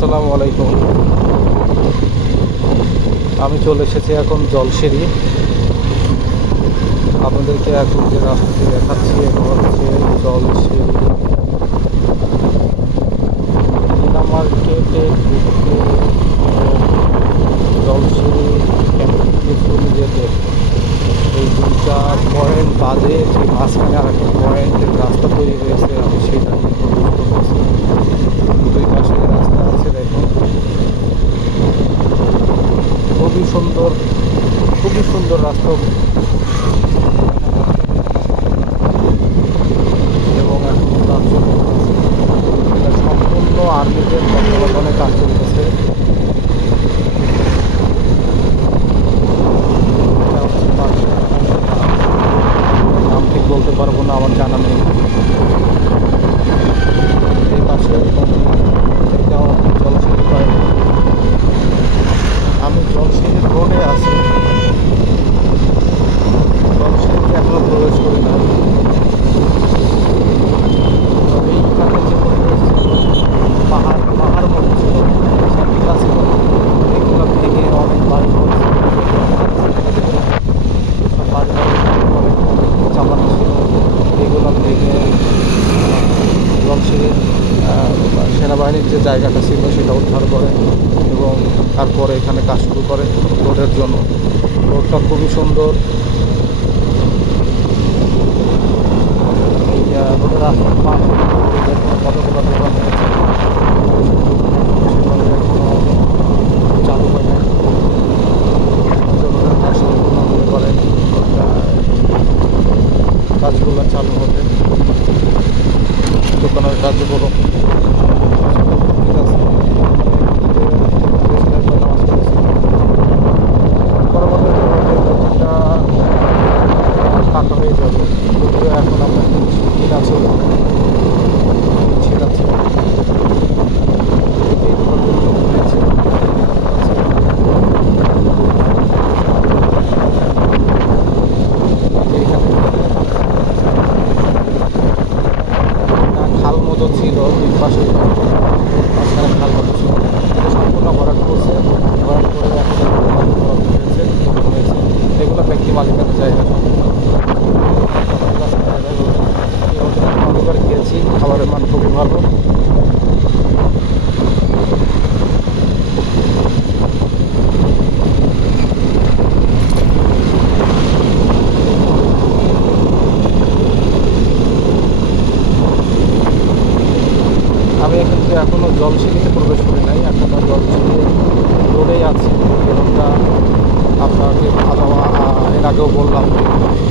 আসসালামু আলাইকুম। আমি চলে এসেছি এখন জলসিঁড়ি। আপনাদেরকে এখন যে রাস্তাটি দেখাচ্ছি এটা হচ্ছে জলসিঁড়ি মিনা মার্কেটে ঢুকতে জলসিঁড়ি ক্যাম্পাসে চলে যেতে এই দুইটা পয়েন্ট বাদে যে মাঝখানে আরেকটা পয়েন্টের রাস্তা তৈরি হয়েছে, আমি সেটা নিয়ে প্রবেশ করতেছি। দুই পাশে রাস্তা আছে দেখুন, খুবই সুন্দর, খুবই সুন্দর রাস্তা এবং এখন কাজ চলতেছে। এটা সম্পূর্ণ আর্মিদের তত্ত্বাবধানে কাজ চলতেছে। নাম ঠিক বলতে পারবো না, আমার জানা নেই। এই পাশে এটা জলসিঁড়ি পয়েন্ট। আমি জলসিঁড়ির রোডে আছি, জলসিঁড়িতে এখনো প্রবেশ করি না। তবে এইখানে যে পরিবেশ ছিল, পাহাড় পাহাড় মতো ছিল, টিলা ছিল, এগুলো ভেঙে অনেক বাড়ি ঘর সব বাড়ি অনেক চাপানো ছিল, এগুলো ভেঙে জলসিঁড়ির সেনাবাহিনীর যে জায়গাটা ছিল সেটা উদ্ধার করে এবং তারপরে এখানে কাজ শুরু করে রোডের জন্য। রোডটা খুবই সুন্দর। এই রোডের রাস্তার পাশে কতগুলো দোকান আছে, সেভাবে এখনো চালু হয় নাই। রোডের পাশে মনে করেন কাজগুলো চালু হবে, দোকানের কাজগুলো ঠিক আছে। পরবর্তীতে এটা পাকা হয়ে যাবে, যদিও এখন আমরা ঠিক আছে ঠিক আছে। এই দোকানগুলো হয়েছে খাল মতো ছিল, দুই পাশে মাঝখানে খাল মতো ছিল, এটা সম্পূর্ণ ভরাট করছে। ভরাট করে এখন হয়েছে দোকান হয়েছে। এগুলো ব্যক্তি মালিকানা জায়গা সম্পূর্ণ। এই হোটেলে আমি অনেকবার গিয়েছি, খাবারের মান খুবই ভালো। আমি কিন্তু এখনও জলসিঁড়িতে প্রবেশ করি নাই, এখনও জলসিঁড়ি রোডেই আছি। রোডটা আপনাকে এর আগেও বললাম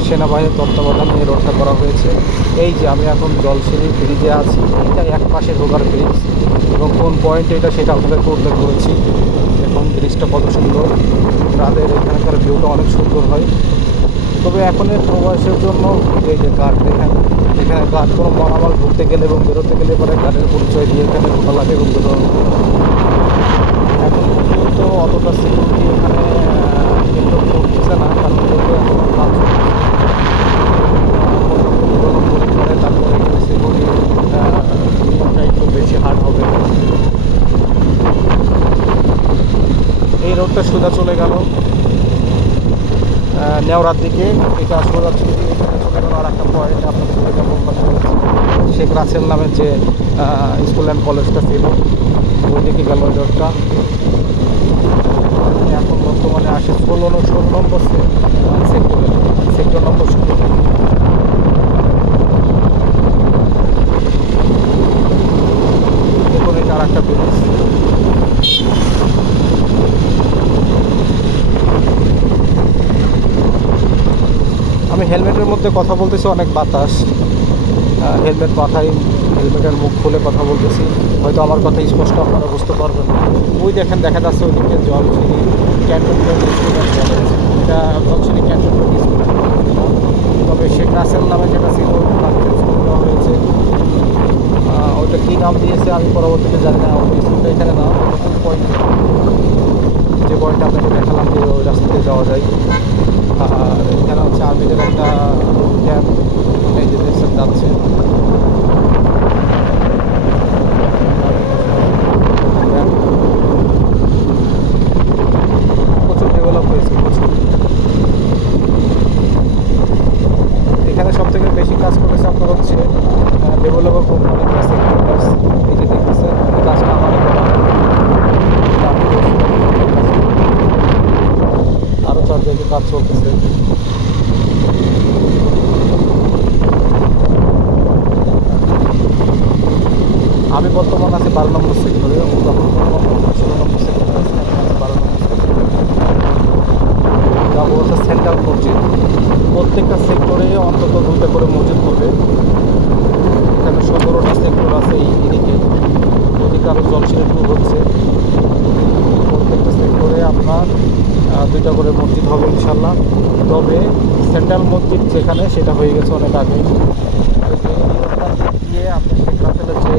সেনাবাহিনীর তত্ত্বাবধানে এই রোডটা করা হয়েছে। এই যে আমি এখন জলসিঁড়ি ব্রিজে আছি, এটা এক পাশে ঢোকার ব্রিজ এবং কোন পয়েন্টে এটা সেটা আপনাদেরকে উল্লেখ করেছি। এখন ব্রিজটা কত সুন্দর, রাতের এখানকার ভিউটা অনেক সুন্দর হয়। তবে এখনের প্রবাসের জন্য এই যে গার্ড দেখেন, এখানে গার্ড কোনো মালামাল ঢুকতে গেলে এবং বেরোতে গেলে পরে গার্ডের পরিচয় দিয়ে এখানে ঢোকা লাগে এবং বেরোনো। এখন পর্যন্ত অতটা সিকিউরিটি এখানে কিন্তু করতেছে না, কারণ যেহেতু এখন কাজ করে তারপরে এখানে সিকিউরিটিটা একটু বেশি হার্ড হবে। এই রোডটা সোজা চলে গেল নেওড়ার দিকে, এটা সোজা এখানে চলে গেল। আর একটা পয়েন্ট আপনাদের যেমন কথা বলছি, শেখ রাসেল নামের যে স্কুল অ্যান্ড কলেজটা ছিল ওই দিকে গেল ওই রোডটা। এখন বর্তমানে আসে 16 নম্বর সেক্টরে, সেক্টর নম্বর 16। দেখুন এটা আর একটা ব্রিজ। আমি হেলমেটের মধ্যে কথা বলতেছি, অনেক বাতাস, হেলমেট মাথায়, হেলমেটের মুখ খুলে কথা বলতেছি, হয়তো আমার কথা স্পষ্ট আপনারা বুঝতে পারবেন না। ওই দেখেন দেখা যাচ্ছে ওইদিকে জলসিঁড়ি ক্যান্টনমেন্ট স্টুডেন্ট কলেজ, এটা জলসিঁড়ি ক্যান্টনমেন্ট স্টুডেন্ট কলেজ না, তবে শেখ রাসেল নামে যেটা ছিল তাকে স্কুল দেওয়া হয়েছে। ওইটা কী নাম দিয়েছে আমি পরবর্তীতে জানি না। ওই স্কুলটা এখানে না, পয়েন্ট যে পয়েন্টটা আপনাকে দেখালাম যে ওই রাস্তাতে যাওয়া যায়। আর এখানে হচ্ছে আর্মিদের একটা ক্যাম্প, এই যে দেখছেন যাচ্ছে। বর্তমান আছে 12 নম্বর সেক্টরে, ও যখন 16 নম্বর সেক্টরে আছে, আমি আছি 12 নম্বর সেক্টরে। যাবো হচ্ছে সেন্ট্রাল মসজিদ। প্রত্যেকটা সেক্টরে অন্তত 2টা করে মসজিদ করবে। এখানে 17টা সেক্টর আছে এদিকে, ওদিকে আরও জলসিরা ট্যুর হচ্ছে। প্রত্যেকটা সেক্টরে আপনার 2টা করে মসজিদ হবে ইনশাল্লাহ। তবে সেন্ট্রাল মসজিদ যেখানে, সেটা হয়ে গেছে অনেক আগে। আর যে রাস্তা দিয়ে আপনার শেখ রাসেলের যে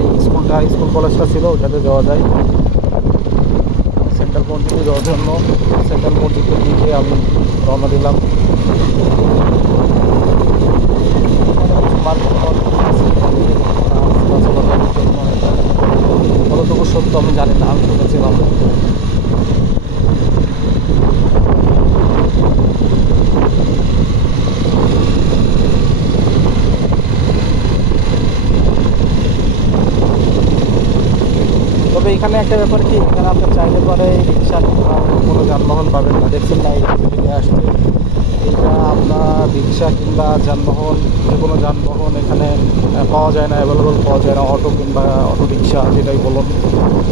স্কুল কলেজটা ছিল, ওটাতে যাওয়া যায়। সেন্ট্রাল মসজিদে যাওয়ার জন্য সেন্ট্রাল মসজিদের দিকে আমি রওনা দিলাম। কতটুকু সত্য আমি জানি না, আমি শুনেছিলাম। তবে এখানে একটা ব্যাপার কি, এখানে আপনার চাইলে পরে রিক্সা কিংবা কোনো যানবাহন পাবেন না। দেখছেন না, এই দিকে আসছে, এইটা আপনার রিক্সা কিংবা যানবাহন, যে কোনো যানবাহন এখানে পাওয়া যায় না, অ্যাভেলেবল পাওয়া যায় না। অটো কিংবা অটো রিক্সা যেটাই বলুন,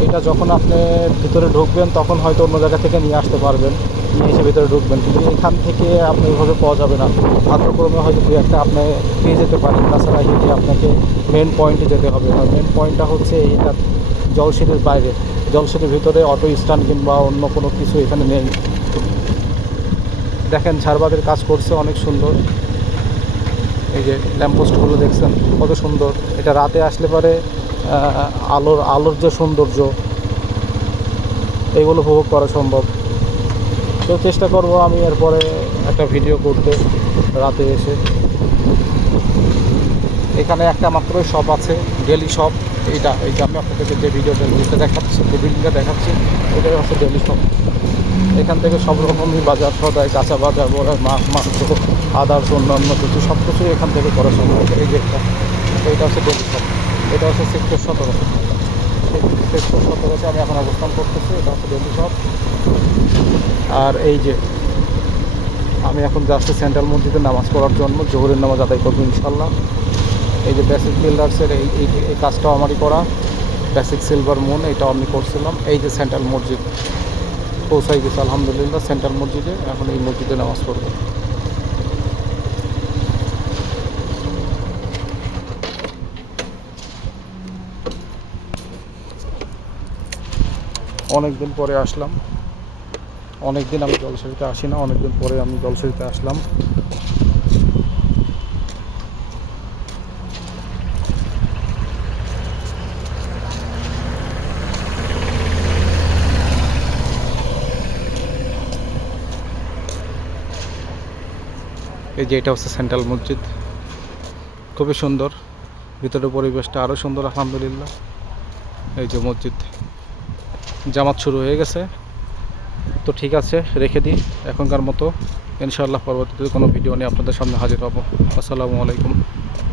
এটা যখন আপনি ভিতরে ঢুকবেন তখন হয়তো অন্য জায়গা থেকে নিয়ে আসতে পারবেন, নিয়ে এসে ভিতরে ঢুকবেন। কিন্তু এখান থেকে আপনি ওইভাবে পাওয়া যাবে না। ভাগ্যক্রমে হয়তো দু একটা আপনি পেয়ে যেতে পারেন, তাছাড়া হেঁটে আপনাকে মেন পয়েন্টে যেতে হবে। আর মেন পয়েন্টটা হচ্ছে এইটা জলসিঁড়ির বাইরে। জলসিঁড়ির ভিতরে অটো স্ট্যান্ড কিংবা অন্য কোনো কিছু এখানে নেই। দেখেন ঝাড়বাতির কাজ করছে অনেক সুন্দর। এই যে ল্যাম্পপোস্টগুলো দেখছেন কত সুন্দর। এটা রাতে আসলে পরে আলোর যে সৌন্দর্য, এগুলো উপভোগ করা সম্ভব। তো চেষ্টা করব আমি এরপরে একটা ভিডিও করতে রাতে এসে। এখানে একটা মাত্রই শপ আছে, ডেলি শপ। এইটা এই যে আমি আপনাদেরকে যে ভিডিওটা দেখাচ্ছি, যে বিল্ডিংটা দেখাচ্ছি, এটাই হচ্ছে ডেলি শপ। এখান থেকে সব রকমই বাজার সদাই, কাঁচা বাজার, বড় মাংস, আদার্স অন্যান্য কিছু সব কিছুই এখান থেকে করা সম্ভব। এই যে এইটা হচ্ছে ডেলি শপ। এটা হচ্ছে সেক্টর 17। সেক্টর 17-তে আমি এখন অবস্থান করতেছি। এটা হচ্ছে ডেলি শপ। আর এই যে আমি এখন যাচ্ছি সেন্ট্রাল মসজিদে নামাজ পড়ার জন্য, জোহরের নামাজ আদায় করবো ইনশাল্লাহ। এই যে বেসিক বিল্ডার্সের এই কাজটাও আমারই করা, বেসিক সিলভার মুন, এটাও আমি করছিলাম। এই যে সেন্ট্রাল মসজিদ পৌঁছাই গেছে আলহামদুলিল্লাহ সেন্ট্রাল মসজিদে। এখন এই মসজিদে নামাজ পড়ব। অনেক দিন পরে আসলাম, অনেক দিন আমি জলসাইতে আসি না, অনেক দিন পরে আমি জলসাইতে আসলাম। এই যে এটা হচ্ছে সেন্ট্রাল মসজিদ, খুবই সুন্দর। ভিতরের পরিবেশটা আরও সুন্দর আলহামদুলিল্লাহ। এই যে মসজিদ, জামাত শুরু হয়ে গেছে। তো ঠিক আছে, রেখে দিই এখনকার মতো। ইনশাআল্লাহ পরবর্তীতে কোনো ভিডিও নিয়ে আপনাদের সামনে হাজির হব। আসসালামু আলাইকুম।